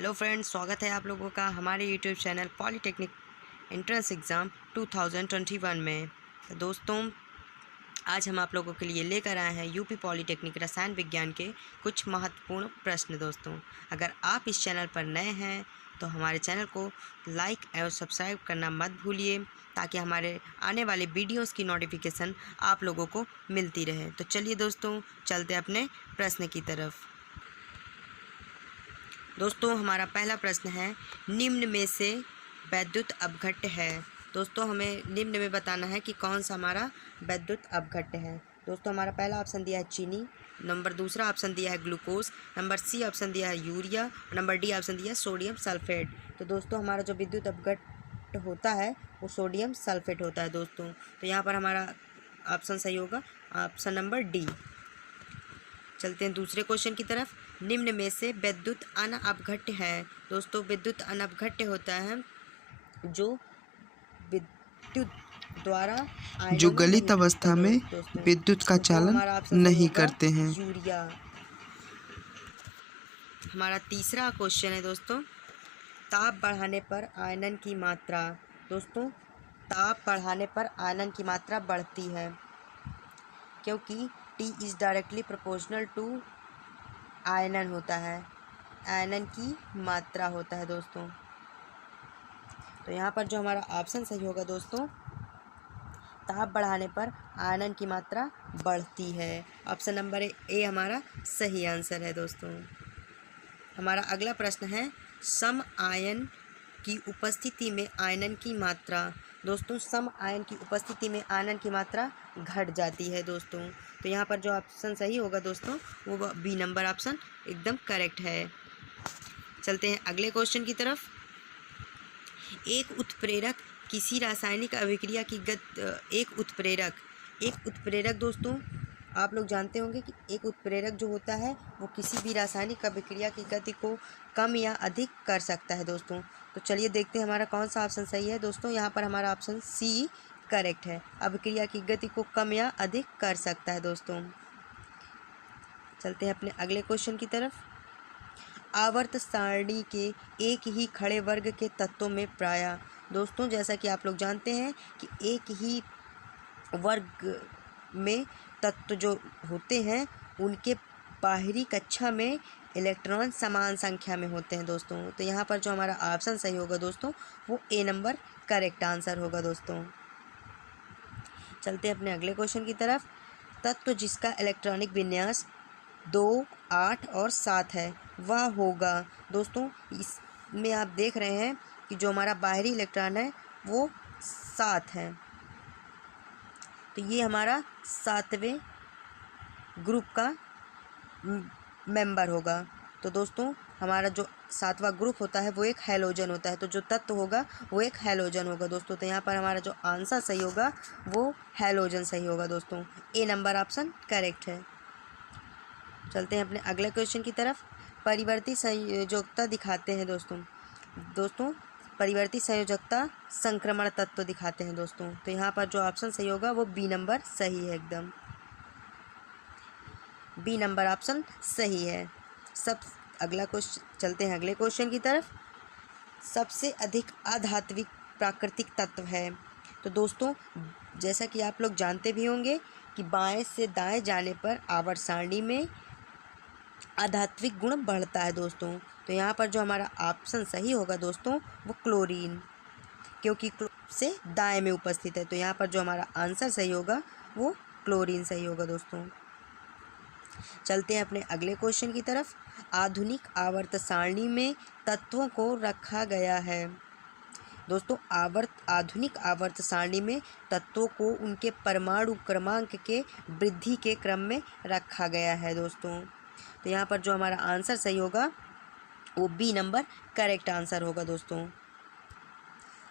Hello friends, स्वागत है आप लोगों का हमारे YouTube channel polytechnic entrance exam 2021 में। तो दोस्तों, आज हम आप लोगों के लिए लेकर आए हैं यूपी पॉलीटेक्निक रसायन विज्ञान के कुछ महत्वपूर्ण प्रश्न। दोस्तों, अगर आप इस चैनल पर नए हैं तो हमारे चैनल को लाइक एवं सब्सक्राइब करना मत भूलिए, ताकि हमारे आने वाले वीडियोस की नोटिफिकेशन आप लोगों को मिलती रहे। तो चलिए दोस्तों, चलते अपने प्रश्न की तरफ। दोस्तों, हमारा पहला प्रश्न है, निम्न में से वैद्युत अपघट्य है। दोस्तों, हमें निम्न में बताना है कि कौन सा हमारा वैद्युत अपघट्य है। दोस्तों, हमारा पहला ऑप्शन दिया है चीनी, नंबर दूसरा ऑप्शन दिया है ग्लूकोज, नंबर सी ऑप्शन दिया है यूरिया, नंबर डी ऑप्शन दिया है सोडियम सल्फेट। तो दोस्तों, हमारा जो विद्युत अपघट्य होता है वो सोडियम सल्फेट होता है। दोस्तों, तो यहाँ पर हमारा ऑप्शन सही होगा ऑप्शन नंबर डी। चलते हैं दूसरे क्वेश्चन की तरफ। निम्न में से विद्युत अनअपघट्य है। दोस्तों, विद्युत अनअपघट्य होता है जो विद्युत द्वारा जो आयनों में नहीं गलित टूटता। अवस्था में दोस्तों, विद्युत का तो चालन हमारा ऑप्शन सही नहीं होगा करते हैं। यूरिया। हमारा तीसरा क्वेश्चन है दोस्तों, ताप बढ़ाने पर आयनन की मात्रा। दोस्तों, ताप बढ़ाने पर आयनन की मात्रा बढ़ती है, क्योंकि T is directly proportional to आयनन होता है, आयनन की मात्रा होता है। दोस्तों, तो यहाँ पर जो हमारा ऑप्शन सही होगा दोस्तों, ताप बढ़ाने पर आयनन की मात्रा बढ़ती है। ऑप्शन नंबर ए हमारा सही आंसर है। दोस्तों, हमारा अगला प्रश्न है, सम आयन की उपस्थिति में आयनन की मात्रा। दोस्तों, सम आयन की उपस्थिति में आयनन की मात्रा घट जाती है। दोस्तों, तो यहाँ पर जो ऑप्शन सही होगा दोस्तों, वो बी नंबर ऑप्शन एकदम करेक्ट है। चलते हैं अगले क्वेश्चन की तरफ। एक उत्प्रेरक किसी रासायनिक अभिक्रिया की एक उत्प्रेरक दोस्तों, आप लोग जानते होंगे कि एक उत्प्रेरक जो होता है वो किसी भी रासायनिक अभिक्रिया की गति को कम या अधिक कर सकता है। दोस्तों, तो चलिए देखते हैं हमारा कौन सा ऑप्शन सही है। दोस्तों, यहाँ पर हमारा ऑप्शन सी करेक्ट है, अभिक्रिया की गति को कम या अधिक कर सकता है। दोस्तों, चलते हैं अपने अगले क्वेश्चन की तरफ। आवर्त सारणी के एक ही खड़े वर्ग के तत्वों में प्रायः। दोस्तों, जैसा कि आप लोग जानते हैं कि एक ही वर्ग में तत्व जो होते हैं उनके बाहरी कक्षा में इलेक्ट्रॉन समान संख्या में होते हैं। दोस्तों, तो यहाँ पर जो हमारा ऑप्शन सही होगा दोस्तों, वो ए नंबर करेक्ट आंसर होगा। दोस्तों, चलते हैं अपने अगले क्वेश्चन की तरफ। तत्व जिसका इलेक्ट्रॉनिक विन्यास 2, 8 और 7 है वह होगा। दोस्तों, इसमें आप देख रहे हैं कि जो हमारा बाहरी इलेक्ट्रॉन है वो 7 है, तो ये हमारा 7वें ग्रुप का मेंबर होगा। तो दोस्तों, हमारा जो 7वां ग्रुप होता है वो एक हैलोजन होता है, तो जो तत्व होगा वो एक हैलोजन होगा। दोस्तों, तो यहाँ पर हमारा जो आंसर सही होगा वो हैलोजन सही होगा। दोस्तों, ए नंबर ऑप्शन करेक्ट है। चलते हैं अपने अगले क्वेश्चन की तरफ। परिवर्ती संयोजकता दिखाते हैं दोस्तों, परिवर्ती संयोजकता संक्रमण तत्व दिखाते हैं। दोस्तों, तो यहाँ पर जो ऑप्शन सही होगा वो बी नंबर सही है, एकदम बी नंबर ऑप्शन सही है। चलते हैं अगले क्वेश्चन की तरफ। सबसे अधिक अधात्विक प्राकृतिक तत्व है। तो दोस्तों, जैसा कि आप लोग जानते भी होंगे कि बाएं से दाएं जाने पर आवर्त सारणी में आधात्विक गुण बढ़ता है। दोस्तों, तो यहाँ पर जो हमारा ऑप्शन सही होगा दोस्तों, वो क्लोरीन, क्योंकि से दाएं में उपस्थित है, तो यहाँ पर जो हमारा आंसर सही होगा वो क्लोरीन सही होगा। दोस्तों, चलते हैं अपने अगले क्वेश्चन की तरफ। आधुनिक आवर्त सारणी में तत्वों को रखा गया है। दोस्तों, आधुनिक आवर्त सारणी में तत्वों को उनके परमाणु क्रमांक के वृद्धि के क्रम में रखा गया है। दोस्तों, तो यहाँ पर जो हमारा आंसर सही होगा वो बी नंबर करेक्ट आंसर होगा। दोस्तों,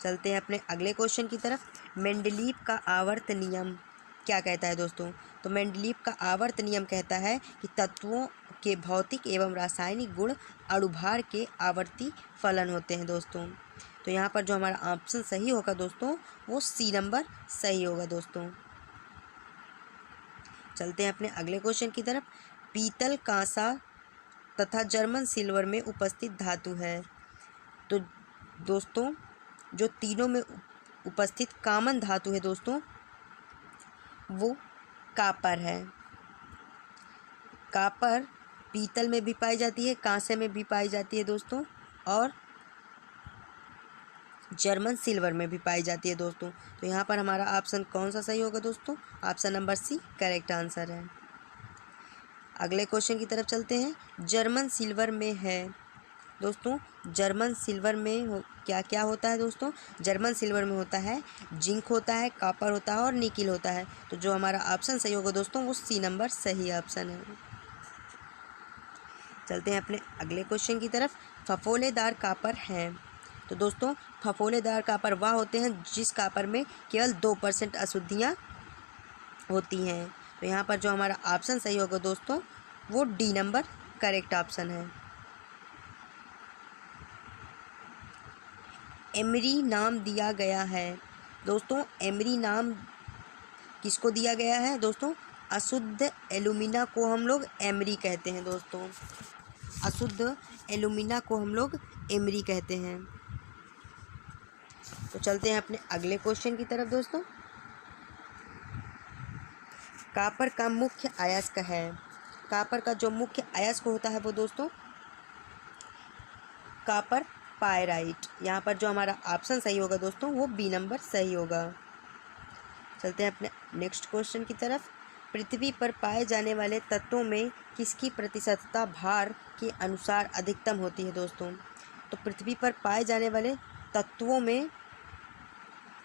चलते हैं अपने अगले क्वेश्चन की तरफ। मेंडलीव का आवर्त नियम क्या कहता है। दोस्तों, तो मेंडलीव का आवर्त नियम कहता है कि तत्वों के भौतिक एवं रासायनिक गुण अणुभार के आवर्ती फलन होते हैं। दोस्तों, तो यहाँ पर जो हमारा ऑप्शन सही होगा दोस्तों, वो सी नंबर सही होगा। दोस्तों, चलते हैं अपने अगले क्वेश्चन की तरफ। पीतल कांसा तथा जर्मन सिल्वर में उपस्थित धातु है। तो दोस्तों जो तीनों में उपस्थित कॉमन धातु है दोस्तों वो कापर है। कापर पीतल में भी पाई जाती है, कांसे में भी पाई जाती है दोस्तों, और जर्मन सिल्वर में भी पाई जाती है दोस्तों। तो यहाँ पर हमारा ऑप्शन कौन सा सही होगा दोस्तों? Option number C correct answer है। अगले क्वेश्चन की तरफ चलते हैं। जर्मन सिल्वर में है दोस्तों, जर्मन सिल्वर में क्या क्या होता है दोस्तों? जर्मन सिल्वर में होता है जिंक होता है, कॉपर होता है और निकिल होता है। तो जो हमारा ऑप्शन सही होगा दोस्तों वो सी नंबर सही ऑप्शन है। चलते हैं अपने अगले क्वेश्चन की तरफ। फफोलेदार कॉपर है। तो दोस्तों फफोलेदार कॉपर वह होते हैं जिस कॉपर में केवल 2% अशुद्धियाँ होती हैं। तो यहाँ पर जो हमारा ऑप्शन सही होगा दोस्तों वो डी नंबर करेक्ट ऑप्शन है। एमरी नाम दिया गया है। दोस्तों एमरी नाम किसको दिया गया है दोस्तों? अशुद्ध एल्यूमिना को हम लोग एमरी कहते हैं दोस्तों। अशुद्ध एल्यूमिना को हम लोग एमरी कहते हैं। तो चलते हैं अपने अगले क्वेश्चन की तरफ दोस्तों। कॉपर का मुख्य अयस्क है। कॉपर का जो मुख्य अयस्क होता है वो दोस्तों कॉपर पायराइट। यहाँ पर जो हमारा ऑप्शन सही होगा दोस्तों वो बी नंबर सही होगा। चलते हैं अपने नेक्स्ट क्वेश्चन की तरफ। पृथ्वी पर पाए जाने वाले तत्वों में किसकी प्रतिशतता भार के अनुसार अधिकतम होती है दोस्तों? तो पृथ्वी पर पाए जाने वाले तत्वों में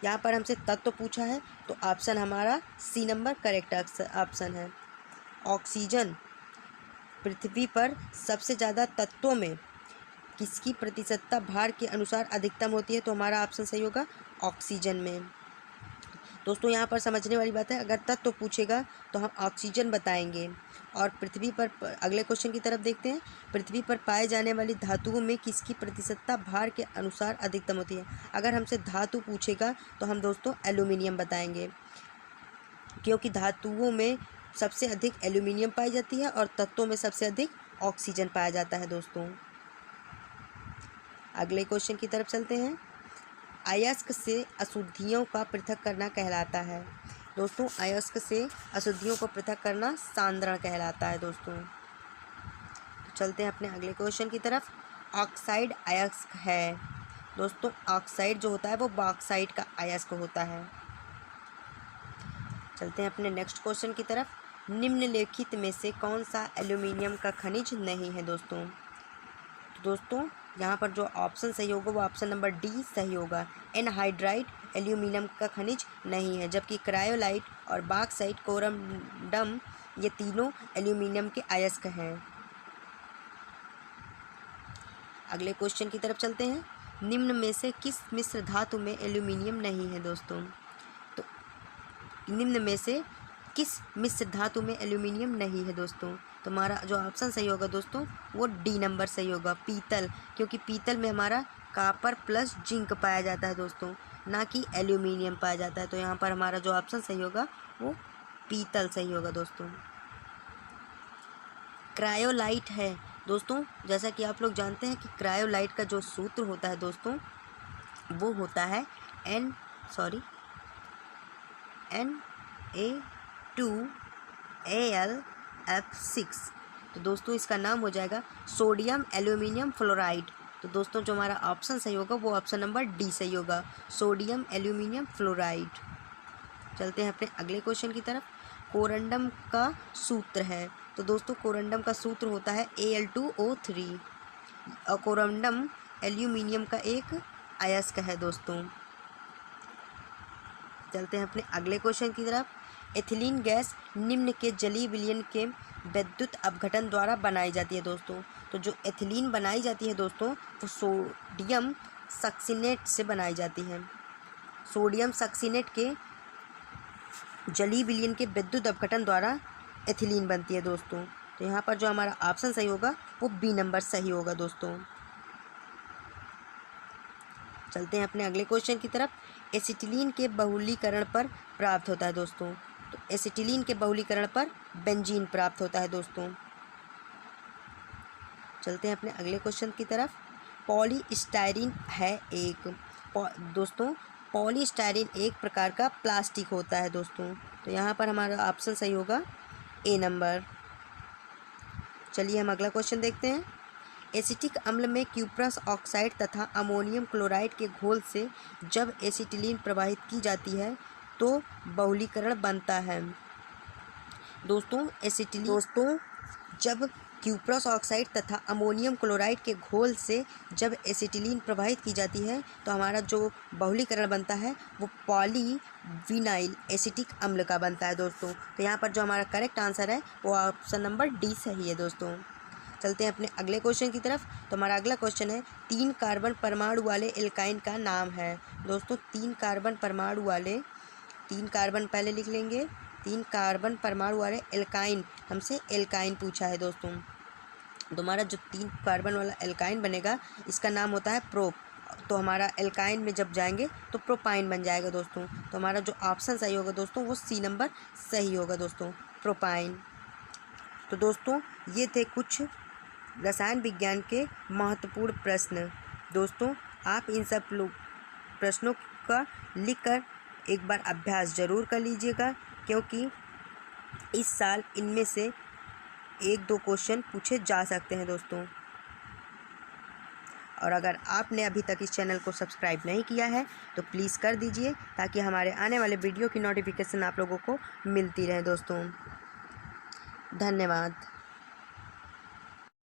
यहाँ पर हमसे तत्व पूछा है तो ऑप्शन हमारा सी नंबर करेक्ट ऑप्शन है। ऑक्सीजन पृथ्वी पर सबसे ज़्यादा तत्वों में किसकी प्रतिशतता भार के अनुसार अधिकतम होती है? तो हमारा ऑप्शन सही होगा ऑक्सीजन में। दोस्तों यहाँ पर समझने वाली बात है, अगर तत्व पूछेगा तो हम ऑक्सीजन बताएंगे। और पृथ्वी पर अगले क्वेश्चन की तरफ देखते हैं। पृथ्वी पर पाए जाने वाली धातुओं में किसकी प्रतिशतता भार के अनुसार अधिकतम होती है? अगर हमसे धातु पूछेगा तो हम दोस्तों एल्यूमिनियम बताएंगे, क्योंकि धातुओं में सबसे अधिक एल्यूमिनियम पाई जाती है और तत्वों में सबसे अधिक ऑक्सीजन पाया जाता है दोस्तों। अगले क्वेश्चन की तरफ चलते हैं। अयस्क से अशुद्धियों का पृथक करना कहलाता है। दोस्तों अयस्क से अशुद्धियों को पृथक करना सांद्रण कहलाता है दोस्तों। तो चलते हैं अपने अगले क्वेश्चन की तरफ। ऑक्साइड अयस्क है। दोस्तों ऑक्साइड जो होता है वो बॉक्साइट का अयस्क होता है। चलते हैं अपने नेक्स्ट क्वेश्चन की तरफ। निम्नलिखित में से कौन सा एल्यूमिनियम का खनिज नहीं है दोस्तों? तो दोस्तों यहाँ पर जो ऑप्शन सही होगा वो ऑप्शन नंबर डी सही होगा। एनहाइड्राइट एल्यूमिनियम का खनिज नहीं है, जबकि क्रायोलाइट और बॉक्साइट, कोरंडम ये तीनों एल्यूमिनियम के अयस्क हैं। अगले क्वेश्चन की तरफ चलते हैं। निम्न में से किस मिश्र धातु में एल्यूमिनियम नहीं है दोस्तों? तो निम्न में से किस मिश्र धातु में एल्यूमिनियम नहीं है दोस्तों? तो हमारा जो ऑप्शन सही होगा दोस्तों वो डी नंबर सही होगा, पीतल। क्योंकि पीतल में हमारा कॉपर प्लस जिंक पाया जाता है दोस्तों, ना कि एल्यूमिनियम पाया जाता है। तो यहाँ पर हमारा जो ऑप्शन सही होगा वो पीतल सही होगा दोस्तों। क्रायोलाइट है दोस्तों, जैसा कि आप लोग जानते हैं कि क्रायोलाइट का जो सूत्र होता है दोस्तों वो होता है Na2Al_F6। तो दोस्तों इसका नाम हो जाएगा सोडियम एल्यूमिनियम फ्लोराइड। तो दोस्तों जो हमारा ऑप्शन सही होगा वो ऑप्शन नंबर डी सही होगा, सोडियम एल्यूमिनियम फ्लोराइड। चलते हैं अपने अगले क्वेश्चन की तरफ। कोरंडम का सूत्र है। तो दोस्तों कोरंडम का सूत्र होता है Al2O3 और कोरंडम एल्यूमिनियम का एक अयस्क है दोस्तों। चलते हैं अपने अगले क्वेश्चन की तरफ। एथिलीन गैस निम्न के जलीय विलयन के विद्युत अपघटन द्वारा बनाई जाती है दोस्तों। तो जो एथिलीन बनाई जाती है दोस्तों वो सोडियम सक्सीनेट से बनाई जाती है। सोडियम सक्सीनेट के जलीय विलयन के विद्युत अपघटन द्वारा एथिलीन बनती है दोस्तों। तो यहाँ पर जो हमारा ऑप्शन सही होगा वो बी नंबर सही होगा दोस्तों। चलते हैं अपने अगले क्वेश्चन की तरफ। एसिटिलीन के बहुलीकरण पर प्राप्त होता है दोस्तों। तो एसिटिलीन के बहुलीकरण पर बेंजीन प्राप्त होता है दोस्तों। चलते हैं अपने अगले क्वेश्चन की तरफ। पॉलीस्टायरीन है एक दोस्तों पॉलीस्टायरीन एक प्रकार का प्लास्टिक होता है दोस्तों। तो यहाँ पर हमारा ऑप्शन सही होगा ए नंबर। चलिए हम अगला क्वेश्चन देखते हैं। एसिटिक अम्ल में क्यूप्रस ऑक्साइड तथा अमोनियम क्लोराइड के घोल से जब एसिटिलीन प्रवाहित की जाती है तो बहुलीकरण बनता है। दोस्तों जब क्यूप्रस ऑक्साइड तथा अमोनियम क्लोराइड के घोल से जब एसिटिलीन प्रवाहित की जाती है तो हमारा जो बहुलीकरण बनता है वो पॉलीविनाइल एसिटिक अम्ल का बनता है दोस्तों। तो यहाँ पर जो हमारा करेक्ट आंसर है वो ऑप्शन नंबर डी सही है दोस्तों। चलते हैं अपने अगले क्वेश्चन की तरफ। तो हमारा अगला क्वेश्चन है 3 कार्बन परमाणु वाले एल्काइन का नाम है। दोस्तों 3 कार्बन परमाणु वाले 3 कार्बन पहले लिख लेंगे। 3 कार्बन परमाणु वाले एल्काइन, हमसे एल्काइन पूछा है दोस्तों। तो हमारा जो 3 कार्बन वाला एल्काइन बनेगा इसका नाम होता है प्रोप। तो हमारा एल्काइन में जब जाएंगे तो प्रोपाइन बन जाएगा दोस्तों। तो हमारा जो ऑप्शन सही होगा दोस्तों वो सी नंबर सही होगा दोस्तों, प्रोपाइन। तो दोस्तों ये थे कुछ रसायन विज्ञान के महत्वपूर्ण प्रश्न। दोस्तों आप इन सब प्रश्नों का लिखकर एक बार अभ्यास ज़रूर कर लीजिएगा, क्योंकि इस साल इनमें से 1-2 क्वेश्चन पूछे जा सकते हैं दोस्तों। और अगर आपने अभी तक इस चैनल को सब्सक्राइब नहीं किया है तो प्लीज़ कर दीजिए, ताकि हमारे आने वाले वीडियो की नोटिफिकेशन आप लोगों को मिलती रहे दोस्तों। धन्यवाद।